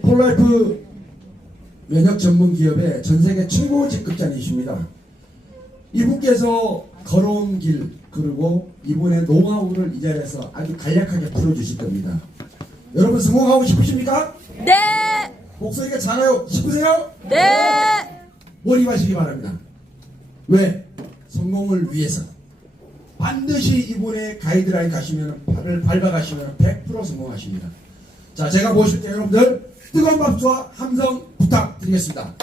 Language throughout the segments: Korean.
폴라이프 면역 전문 기업의 전 세계 최고 직급자이십니다. 이분께서 걸어온 길 그리고 이분의 노하우를 이 자리에서 아주 간략하게 풀어주실 겁니다. 여러분 성공하고 싶으십니까? 네! 목소리가 작아요. 싶으세요? 네! 몰입하시기 바랍니다. 왜? 성공을 위해서 반드시 이분의 가이드라인 가시면 발을 밟아가시면 100% 성공하십니다. 자, 제가 보실 때 여러분들 뜨거운 박수와 함성 부탁드리겠습니다.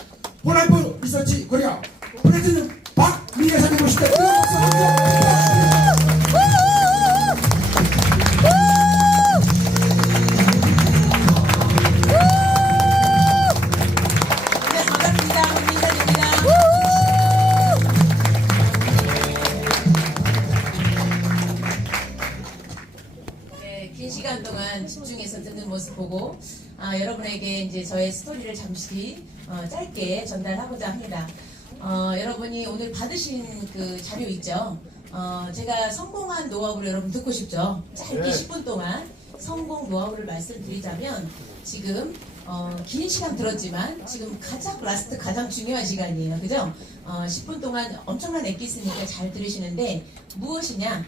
폴라이프 리서치 코리아 프레지던트 박민혜사님 모실 때 뜨거운 박수 함성 부탁드립니다. 네, 반갑습니다. 박민선입니다. 네, 긴 시간 동안 집중해서 듣는 모습 보고 여러분에게 이제 저의 스토리를 잠시 짧게 전달하고자 합니다. 여러분이 오늘 받으신 그 자료 있죠? 제가 성공한 노하우를 여러분 듣고 싶죠? 짧게 10분 동안 성공 노하우를 말씀드리자면 지금 긴 시간 들었지만 지금 가장 라스트 가장 중요한 시간이에요. 그죠? 10분 동안 엄청난 액기 있으니까 잘 들으시는데 무엇이냐?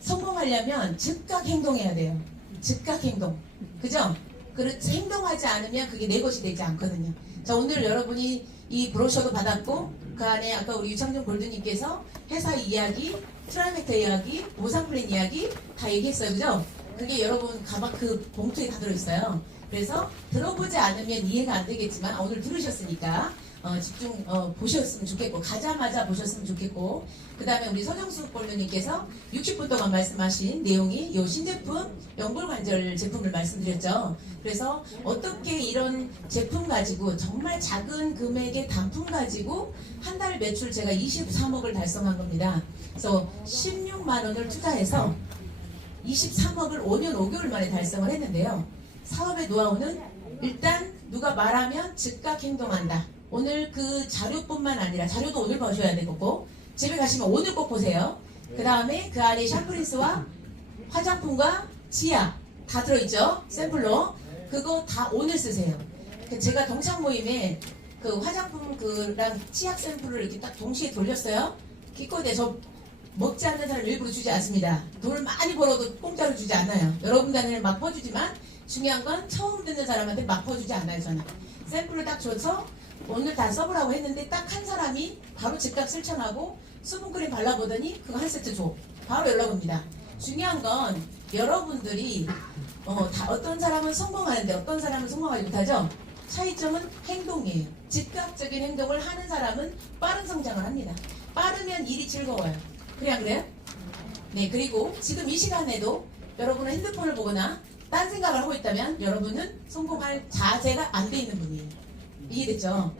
성공하려면 즉각 행동해야 돼요. 즉각 행동. 그죠? 행동하지 않으면 그게 내 것이 되지 않거든요. 자, 오늘 여러분이 이 브로셔도 받았고 그 안에 아까 우리 유창준 골드님께서 회사 이야기, 트라이메터 이야기, 보상 플랜 이야기 다 얘기했어요. 그죠? 그게 여러분 가방 그 봉투에 다 들어있어요. 그래서 들어보지 않으면 이해가 안 되겠지만 오늘 들으셨으니까 집중 보셨으면 좋겠고 가자마자 보셨으면 좋겠고 그 다음에 우리 서정수 골드님께서 60분 동안 말씀하신 내용이 이 신제품 연골관절 제품을 말씀드렸죠. 그래서 어떻게 이런 제품 가지고 정말 작은 금액의 단품 가지고 한 달 매출 제가 23억을 달성한 겁니다. 그래서 16만 원을 투자해서 23억을 5년 5개월 만에 달성을 했는데요. 사업의 노하우는 일단 누가 말하면 즉각 행동한다. 오늘 그 자료뿐만 아니라 자료도 오늘 보셔야 되고 집에 가시면 오늘 꼭 보세요. 그 다음에 그 안에 샴푸리스와 화장품과 치약 다 들어있죠. 샘플로 그거 다 오늘 쓰세요. 제가 동창 모임에 그 화장품 그랑 치약 샘플을 이렇게 딱 동시에 돌렸어요. 기껏해 저 먹지 않는 사람 일부러 주지 않습니다. 돈을 많이 벌어도 공짜로 주지 않아요. 여러분들한테는 막 퍼주지만 중요한 건 처음 듣는 사람한테 막 퍼주지 않아요. 저는 샘플을 딱 줘서 오늘 다 써보라고 했는데 딱 한 사람이 바로 즉각 실천하고 수분크림 발라보더니 그거 한 세트 줘. 바로 연락 옵니다. 중요한 건 여러분들이 다 어떤 사람은 성공하는데 어떤 사람은 성공하지 못하죠. 차이점은 행동이에요. 즉각적인 행동을 하는 사람은 빠른 성장을 합니다. 빠르면 일이 즐거워요. 그래 안 그래요? 네, 그리고 지금 이 시간에도 여러분은 핸드폰을 보거나 딴 생각을 하고 있다면 여러분은 성공할 자세가 안 돼 있는 분이에요. 이해됐죠?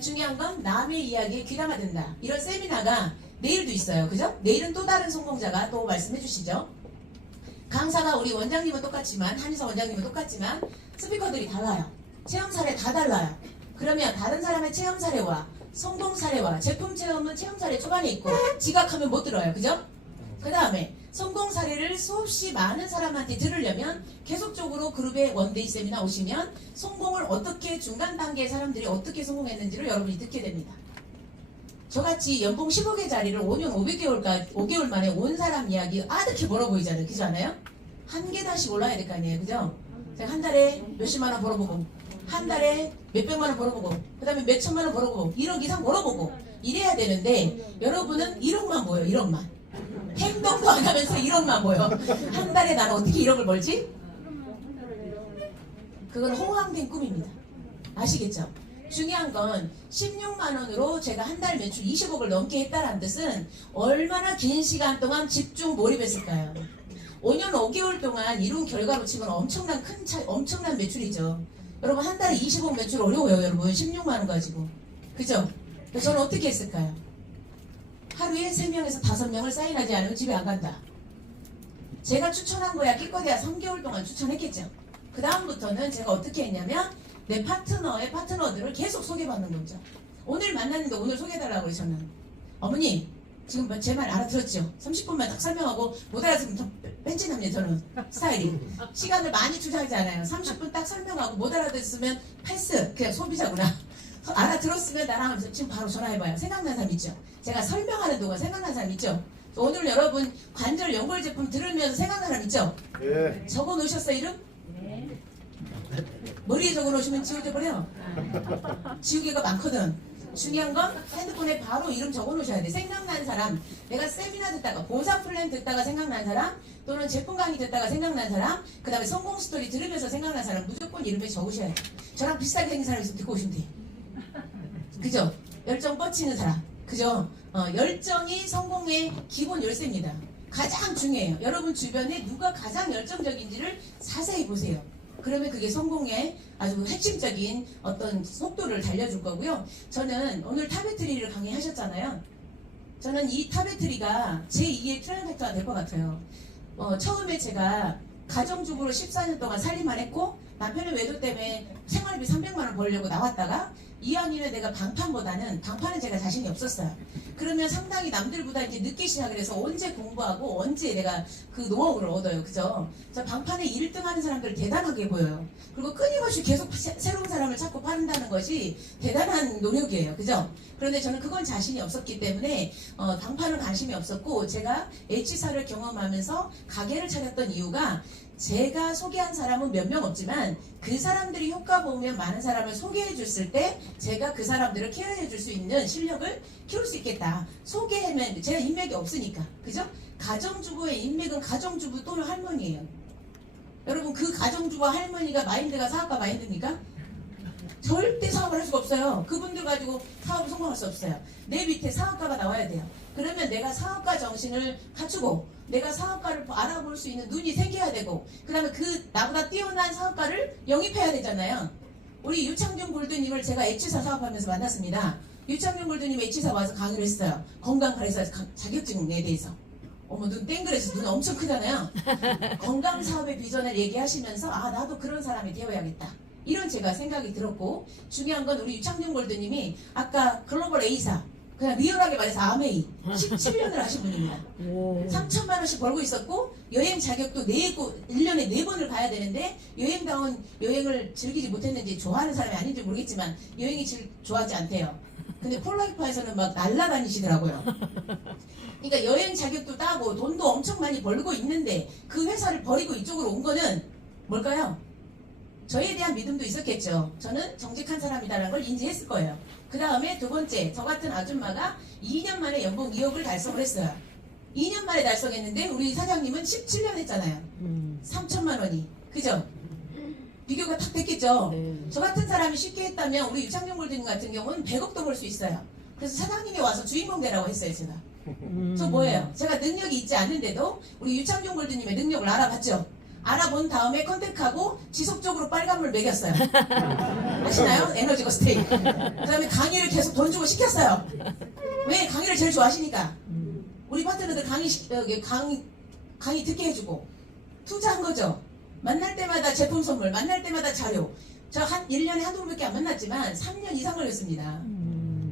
중요한 건 남의 이야기에 귀담아 든다. 이런 세미나가 내일도 있어요. 그죠? 내일은 또 다른 성공자가 또 말씀해 주시죠. 강사가 우리 원장님은 똑같지만 한의사 원장님은 똑같지만 스피커들이 달라요. 체험 사례 다 달라요. 그러면 다른 사람의 체험 사례와 성공 사례와 제품 체험은 체험 사례 초반에 있고 지각하면 못 들어요. 그죠? 그 다음에 성공 사례를 수없이 많은 사람한테 들으려면 계속적으로 그룹의 원데이 세미나 오시면 성공을 어떻게 중간 단계의 사람들이 어떻게 성공했는지를 여러분이 듣게 됩니다. 저같이 연봉 10억의 자리를 5년 5개월 만에 온 사람 이야기 아득히 벌어 보이잖아요. 그렇지 않아요? 한 계단씩 올라야 될 거 아니에요. 그죠? 제가 한 달에 몇십만 원 벌어보고 한 달에 몇백만 원 벌어보고 그 다음에 몇천만 원 벌어보고 1억 이상 벌어보고 이래야 되는데 여러분은 1억만 모여요. 1억만. 행동도 안 하면서 1억만 모여. 한 달에 나는 어떻게 1억을 벌지? 그건 허황된 꿈입니다. 아시겠죠? 중요한 건 16만 원으로 제가 한 달 매출 20억을 넘게 했다는 뜻은 얼마나 긴 시간 동안 집중 몰입했을까요? 5년 5개월 동안 이룬 결과로 치면 엄청난 엄청난 매출이죠. 여러분 한 달에 20억 매출 어려워요. 여러분 16만 원 가지고. 그죠? 그래서 저는 어떻게 했을까요? 하루에 3명에서 5명을 사인하지 않으면 집에 안 간다. 제가 추천한 거야 기껏해야 3개월 동안 추천했겠죠. 그 다음부터는 제가 어떻게 했냐면 내 파트너의 파트너들을 계속 소개받는 거죠. 오늘 만났는데 오늘 소개해달라고 그래요. 저는 어머니 지금 제 말 알아들었죠? 30분만 딱 설명하고 못 알아듣으면 좀 뺀질납니다. 저는 스타일이. 시간을 많이 투자하지 않아요. 30분 딱 설명하고 못 알아듣으면 패스. 그냥 소비자구나. 알아들었으면 나랑 지금 바로 전화해봐요. 생각난 사람 있죠? 제가 설명하는 동안 생각난 사람 있죠? 오늘 여러분 관절 연골 제품 들으면서 생각난 사람 있죠? 예. 적어 놓으셨어요, 이름? 네. 머리에 적어 놓으시면 지워져 버려. 지우개가 많거든. 중요한 건 핸드폰에 바로 이름 적어 놓으셔야 돼. 생각난 사람, 내가 세미나 듣다가, 보상 플랜 듣다가 생각난 사람, 또는 제품 강의 듣다가 생각난 사람, 그 다음에 성공 스토리 들으면서 생각난 사람, 무조건 이름에 적으셔야 돼. 저랑 비슷하게 생긴 사람 있으면 듣고 오시면 돼. 그죠? 열정 뻗치는 사람. 그죠? 열정이 성공의 기본 열쇠입니다. 가장 중요해요. 여러분 주변에 누가 가장 열정적인지를 자세히 보세요. 그러면 그게 성공의 아주 핵심적인 어떤 속도를 달려줄 거고요. 저는 오늘 타베트리를 강의하셨잖아요. 저는 이 타베트리가 제2의 트렌드 팩터가 될 것 같아요. 처음에 제가 가정주부로 14년 동안 살림만 했고 남편의 외도 때문에 생활비 300만 원 벌려고 나왔다가 2학년에 내가 방판은 제가 자신이 없었어요. 그러면 상당히 남들보다 이제 늦게 시작을 해서 언제 공부하고 언제 내가 그 노하우를 얻어요. 그죠? 저 방판에 1등 하는 사람들 대단하게 보여요. 그리고 끊임없이 계속 새로운 사람을 찾고 파는다는 것이 대단한 노력이에요. 그죠? 그런데 저는 그건 자신이 없었기 때문에 방판은 관심이 없었고 제가 H사를 경험하면서 가게를 차렸던 이유가 제가 소개한 사람은 몇 명 없지만 그 사람들이 효과 보면 많은 사람을 소개해 줬을 때 제가 그 사람들을 케어해 줄 수 있는 실력을 키울 수 있겠다. 소개하면 제가 인맥이 없으니까. 그죠? 가정주부의 인맥은 가정주부 또는 할머니예요. 여러분 그 가정주부와 할머니가 마인드가 사업가 마인드입니까? 절대 사업을 할 수가 없어요. 그분들 가지고 사업을 성공할 수 없어요. 내 밑에 사업가가 나와야 돼요. 그러면 내가 사업가 정신을 갖추고 내가 사업가를 알아볼 수 있는 눈이 생겨야 되고 그 다음에 그 나보다 뛰어난 사업가를 영입해야 되잖아요. 우리 유창준 골드님을 제가 H사 사업하면서 만났습니다. 유창준 골드님 H사 와서 강의를 했어요. 건강관리사 자격증에 대해서. 어머 눈 땡그래서 눈 엄청 크잖아요. 건강사업의 비전을 얘기하시면서 아 나도 그런 사람이 되어야겠다. 이런 제가 생각이 들었고 중요한 건 우리 유창준 골드님이 아까 글로벌 A사 그냥 리얼하게 말해서 아메이 17년을 하신 분입니다. 3천만 원씩 벌고 있었고 여행 자격도 1년에 4번을 가야 되는데 여행다운 여행을 즐기지 못했는지 좋아하는 사람이 아닌지 모르겠지만 여행이 좋아하지 않대요. 근데 폴라이파에서는 막 날아다니시더라고요. 그러니까 여행 자격도 따고 돈도 엄청 많이 벌고 있는데 그 회사를 버리고 이쪽으로 온 거는 뭘까요? 저에 대한 믿음도 있었겠죠. 저는 정직한 사람이다라는 걸 인지했을 거예요. 그 다음에 두 번째, 저 같은 아줌마가 2년 만에 연봉 2억을 달성을 했어요. 2년 만에 달성했는데 우리 사장님은 17년 했잖아요. 3천만 원이. 그죠? 비교가 탁 됐겠죠? 네. 저 같은 사람이 쉽게 했다면 우리 유창준 골드님 같은 경우는 100억도 벌 수 있어요. 그래서 사장님이 와서 주인공 되라고 했어요, 제가. 저 뭐예요? 제가 능력이 있지 않은데도 우리 유창준 골드님의 능력을 알아봤죠? 알아본 다음에 컨택하고 지속적으로 빨간물 먹였어요. 아시나요? 에너지고 스테이. 그 다음에 강의를 계속 돈 주고 시켰어요. 왜? 강의를 제일 좋아하시니까. 우리 파트너들 강의 듣게 해주고 투자한 거죠. 만날 때마다 제품 선물, 만날 때마다 자료. 저 1년에 한두 번밖에 안 만났지만 3년 이상 걸렸습니다.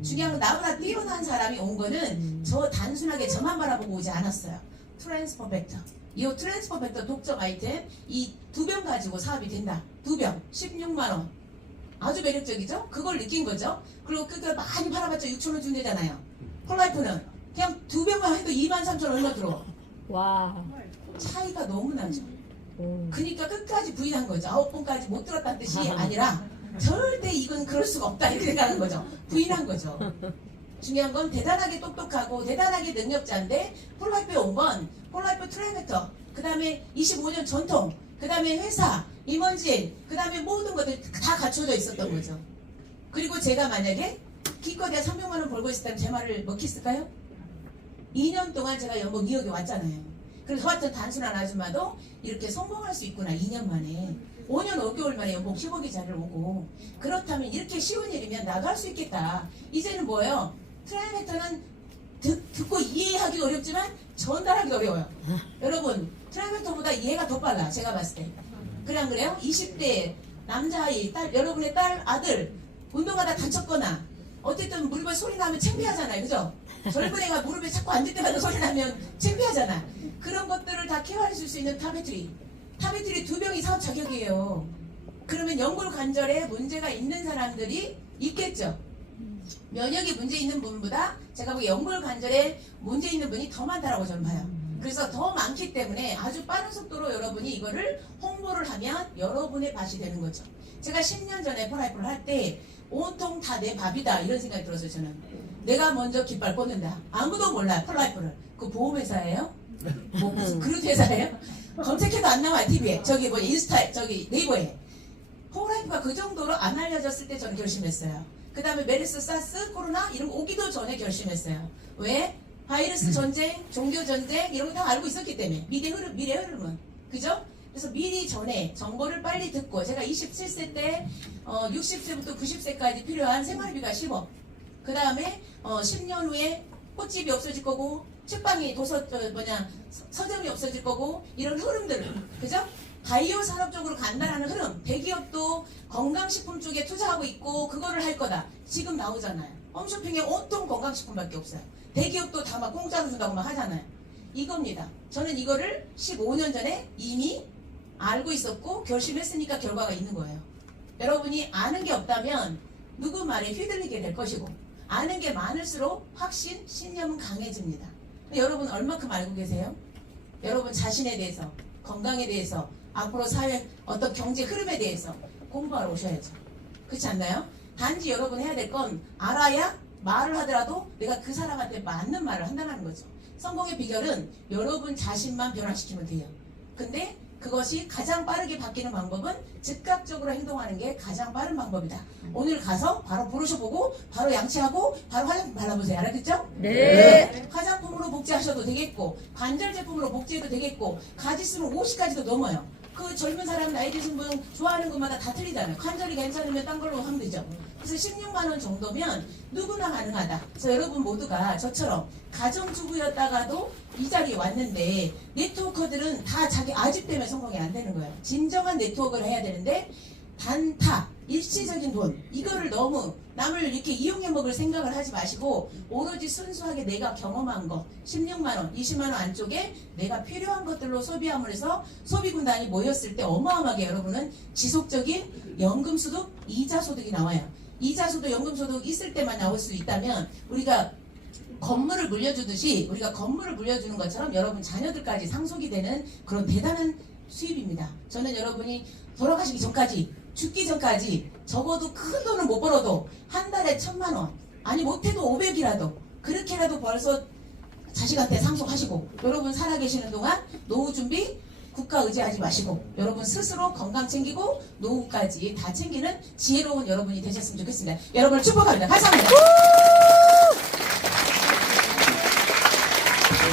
중요한 건 나보다 뛰어난 사람이 온 거는 저 단순하게 저만 바라보고 오지 않았어요. 트랜스퍼 벡터. 이 트랜스퍼 벡터 독점 아이템 이 2병 가지고 사업이 된다. 2병 16만원. 아주 매력적이죠? 그걸 느낀 거죠. 그리고 그걸 많이 팔아봤자 6천원 준대잖아요. 폴라이프는 그냥 2병만 해도 23,000원 얼마 들어. 와. 차이가 너무 나죠. 오. 그러니까 끝까지 부인한 거죠. 9번까지 못 들었다는 뜻이 아니라 절대 이건 그럴 수가 없다 이렇게 생각하는 거죠. 부인한 거죠. 중요한 건 대단하게 똑똑하고 대단하게 능력자인데 폴라이프에 온 건 폴라이프 트레이너터 그 다음에 25년 전통 그 다음에 회사 임원진 그 다음에 모든 것들 다 갖춰져 있었던 거죠. 그리고 제가 만약에 기껏해야 300만 원 벌고 있었다면 제 말을 먹혔을까요? 2년 동안 제가 연봉 2억이 왔잖아요. 그래서 저 같은 단순한 아줌마도 이렇게 성공할 수 있구나 2년 만에 5년 5개월 만에 연봉 10억이 자리를 오고 그렇다면 이렇게 쉬운 일이면 나도 할 수 있겠다. 이제는 뭐예요? 트라이메터는 듣고 이해하기도 어렵지만 전달하기도 어려워요. 여러분 트라이메터보다 이해가 더 빨라 제가 봤을 때. 그래 안 그래요? 20대 남자아이 여러분의 딸 아들 운동하다 다쳤거나 어쨌든 물건 소리 나면 창피하잖아요. 그죠? 젊은 애가 무릎에 자꾸 앉을 때마다 소리 나면 창피하잖아. 그런 것들을 다 케어할 수 있는 타베트리 2병 이상 자격이에요. 그러면 연골 관절에 문제가 있는 사람들이 있겠죠. 면역이 문제 있는 분보다 제가 보기에 연골 관절에 문제 있는 분이 더 많다라고 저는 봐요. 그래서 더 많기 때문에 아주 빠른 속도로 여러분이 이거를 홍보를 하면 여러분의 밭이 되는 거죠. 제가 10년 전에 폴라이프를 할 때 온통 다 내 밥이다 이런 생각이 들었어요. 저는 내가 먼저 깃발 꽂는다. 아무도 몰라 폴라이프를. 그 보험회사예요? 뭐 무슨 그룹 회사예요? 검색해도 안 나와요. TV에 저기 뭐 인스타에 저기 네이버에. 폴라이프가 그 정도로 안 알려졌을 때 저는 결심했어요. 그 다음에 메르스, 사스, 코로나 이런 거 오기도 전에 결심했어요. 왜? 바이러스 전쟁, 종교 전쟁 이런 거 다 알고 있었기 때문에 미래 흐름은 그죠? 그래서 미리 전에 정보를 빨리 듣고 제가 27세 때 60세부터 90세까지 필요한 생활비가 10억. 그 다음에 10년 후에 꽃집이 없어질 거고 책방이 서점이 없어질 거고 이런 흐름들 그죠? 바이오 산업 쪽으로 간다라는 흐름. 대기업도 건강식품 쪽에 투자하고 있고 그거를 할 거다. 지금 나오잖아요. 홈쇼핑에 온통 건강식품밖에 없어요. 대기업도 다 막 공짜로 준다고 막 하잖아요. 이겁니다. 저는 이거를 15년 전에 이미 알고 있었고 결심했으니까 결과가 있는 거예요. 여러분이 아는 게 없다면 누구 말에 휘둘리게 될 것이고 아는 게 많을수록 확신, 신념은 강해집니다. 여러분 얼마큼 알고 계세요? 여러분 자신에 대해서, 건강에 대해서, 앞으로 사회 어떤 경제 흐름에 대해서 공부하러 오셔야죠. 그렇지 않나요? 단지 여러분 해야 될 건 알아야 말을 하더라도 내가 그 사람한테 맞는 말을 한다는 거죠. 성공의 비결은 여러분 자신만 변화시키면 돼요. 근데 그것이 가장 빠르게 바뀌는 방법은 즉각적으로 행동하는 게 가장 빠른 방법이다. 오늘 가서 바로 브로셔 보고 바로 양치하고 바로 화장품 발라보세요. 알았겠죠? 네. 화장품으로 복제하셔도 되겠고 관절 제품으로 복제해도 되겠고 가지수는 50가지도 넘어요. 그 젊은 사람 나이 드신 분 좋아하는 것마다 다 틀리잖아요. 관절이 괜찮으면 딴 걸로 하면 되죠. 그래서 16만 원 정도면 누구나 가능하다. 그래서 여러분 모두가 저처럼 가정주부였다가도 이 자리에 왔는데 네트워커들은 다 자기 아집 때문에 성공이 안 되는 거예요. 진정한 네트워크를 해야 되는데 단타, 일시적인 돈 이거를 너무 남을 이렇게 이용해 먹을 생각을 하지 마시고 오로지 순수하게 내가 경험한 거 16만 원, 20만 원 안쪽에 내가 필요한 것들로 소비함을 해서 소비군단이 모였을 때 어마어마하게 여러분은 지속적인 연금소득, 이자소득이 나와요. 이자소득, 연금소득 있을 때만 나올 수 있다면 우리가 건물을 물려주듯이 우리가 건물을 물려주는 것처럼 여러분 자녀들까지 상속이 되는 그런 대단한 수입입니다. 저는 여러분이 돌아가시기 전까지 죽기 전까지 적어도 큰 돈을 못 벌어도 한 달에 1,000만 원 아니 못해도 500이라도 그렇게라도 벌어서 자식한테 상속하시고 여러분 살아계시는 동안 노후 준비 국가 의지하지 마시고 여러분 스스로 건강 챙기고 노후까지 다 챙기는 지혜로운 여러분이 되셨으면 좋겠습니다. 여러분을 축복합니다. 감사합니다.